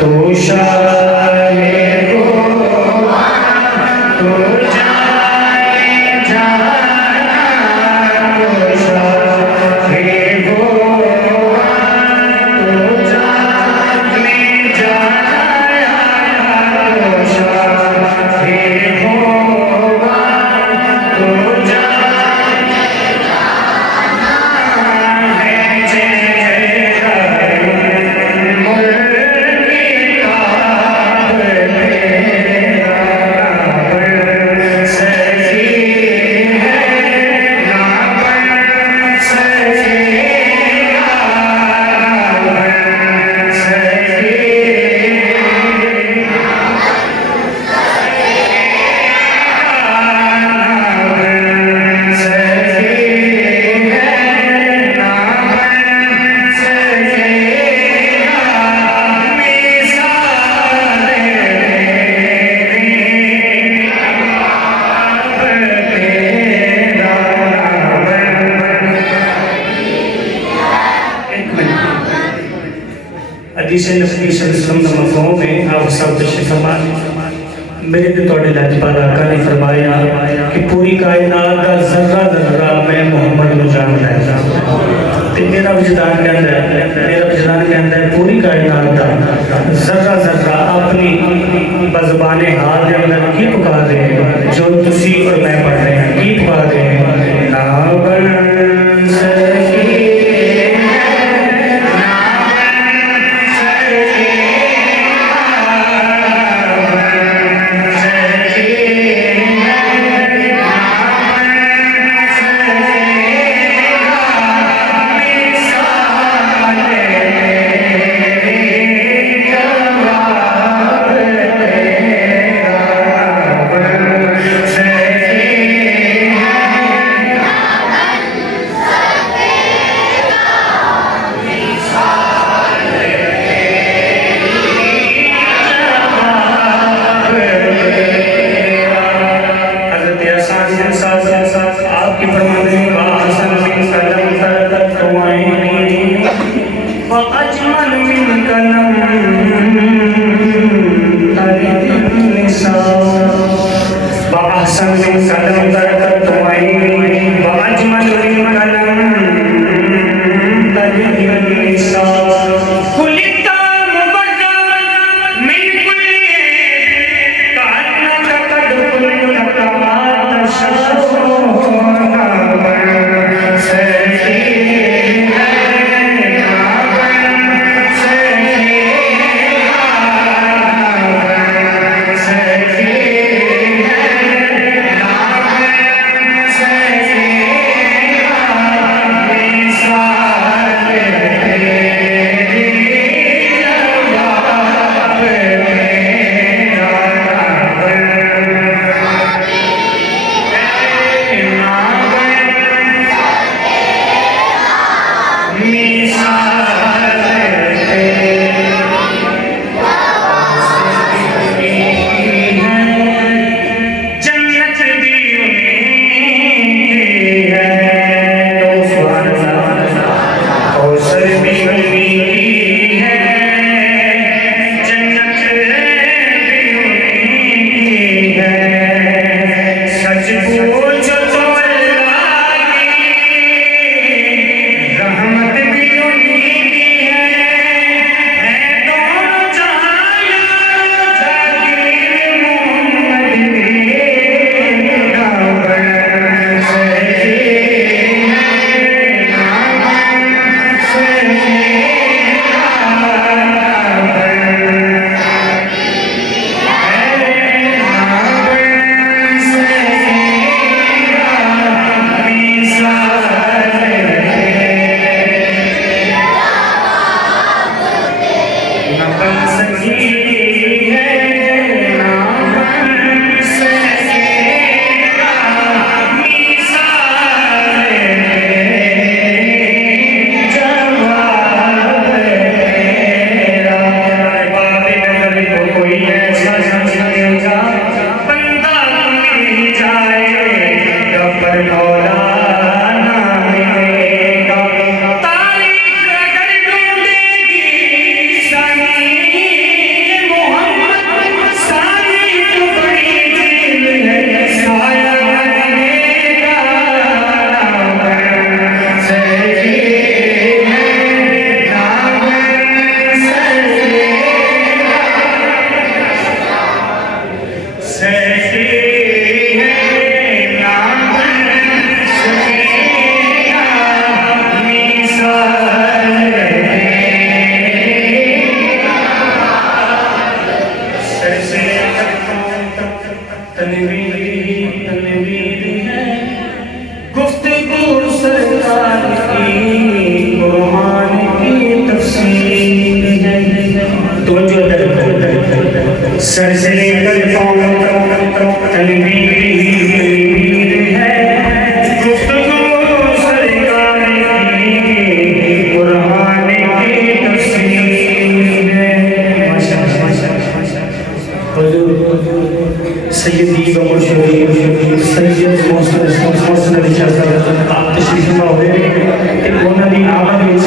तू शाहे को तू जाने जाना तू शाहे को तू जाने जाना तू शाहे को तू जाने जाना है जेरा मेरे तो थोड़े लाजपाल आका ने फरमाया कि पूरी कायनात का जर्रा जर्रा मैं मोहम्मद को जानता है। ते मेरा विजदान कहता है पूरी कायनात का जर्रा जर्रा अपनी बज़बाने हाल के अंदर की पुकार रहे हैं जो तुसी और मैं पढ़ रहे हैं की पुकार रहे हैं ना बन सके तनवीर है गुफ्तगू सरकार की कुरान की तफसीर है। तो जो सर से लेकर पाँव तक तनवीर है गुफ्तगू सरकार की कुरान की तफसीर है। सैयदी व मुर्शिदी सैयद मोहसिन अली शाह साहब आप तशरीफ फरमा होए ते उन्हां दी आमद विच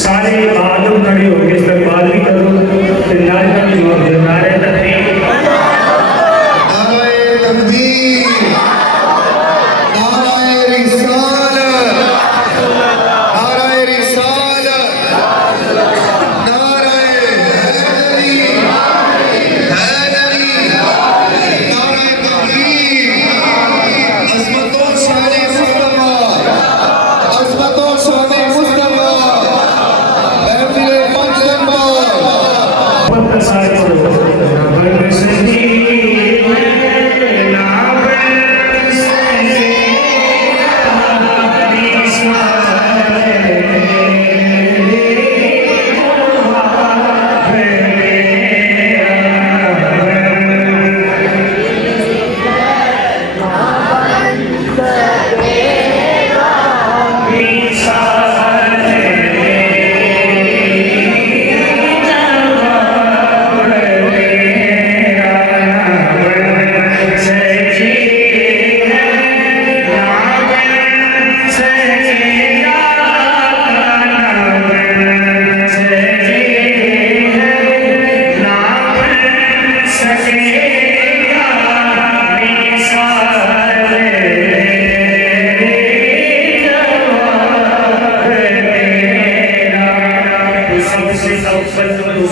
सारे आदम खड़े हो के इस्तकबाल भी करो ते नारे दा जवाब दे। नारे तकबीर, नारे तकबीर, नारे रिसालत, नारे रिसालत, नारे हैदरी, हैदरी, नारे तकबीर, अज़मतों शाने मुस्तफा, अज़मतों शाने मुस्तफा, महफिल पंचतंबा।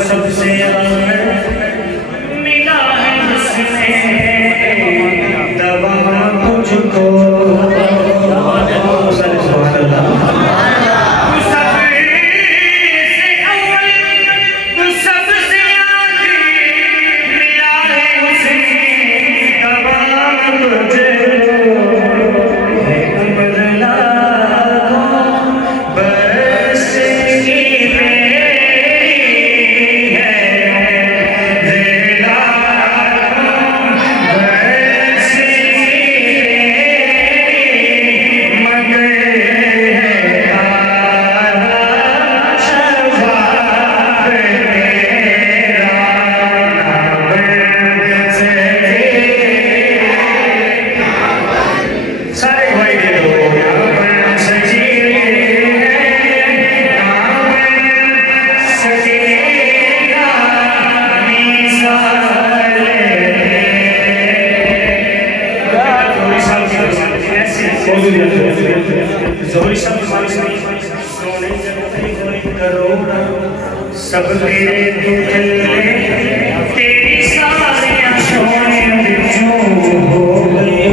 सबसे मिला है जिसने दवा तुझको सब तेरे तेरी सारियां सोने बिचों हो गए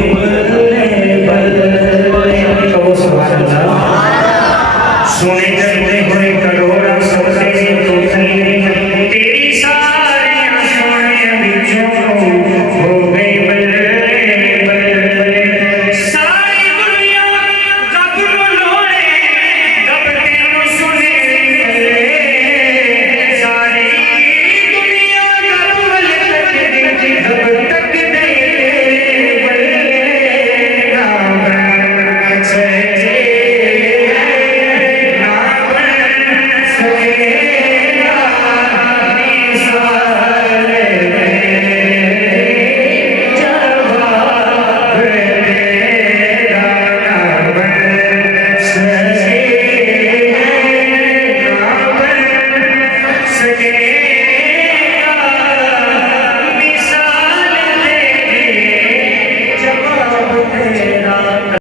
सोने जलते हुए करोड़ा सब तेरे तेरी सारियां सोने बिचों हो गए सारी दुनिया रब नु लोड़े रब तेनू सुने सारी दुनिया रब वल तकदे रब तकदे राम सजे राम सजे मिसाल तेरे जवाब तेरे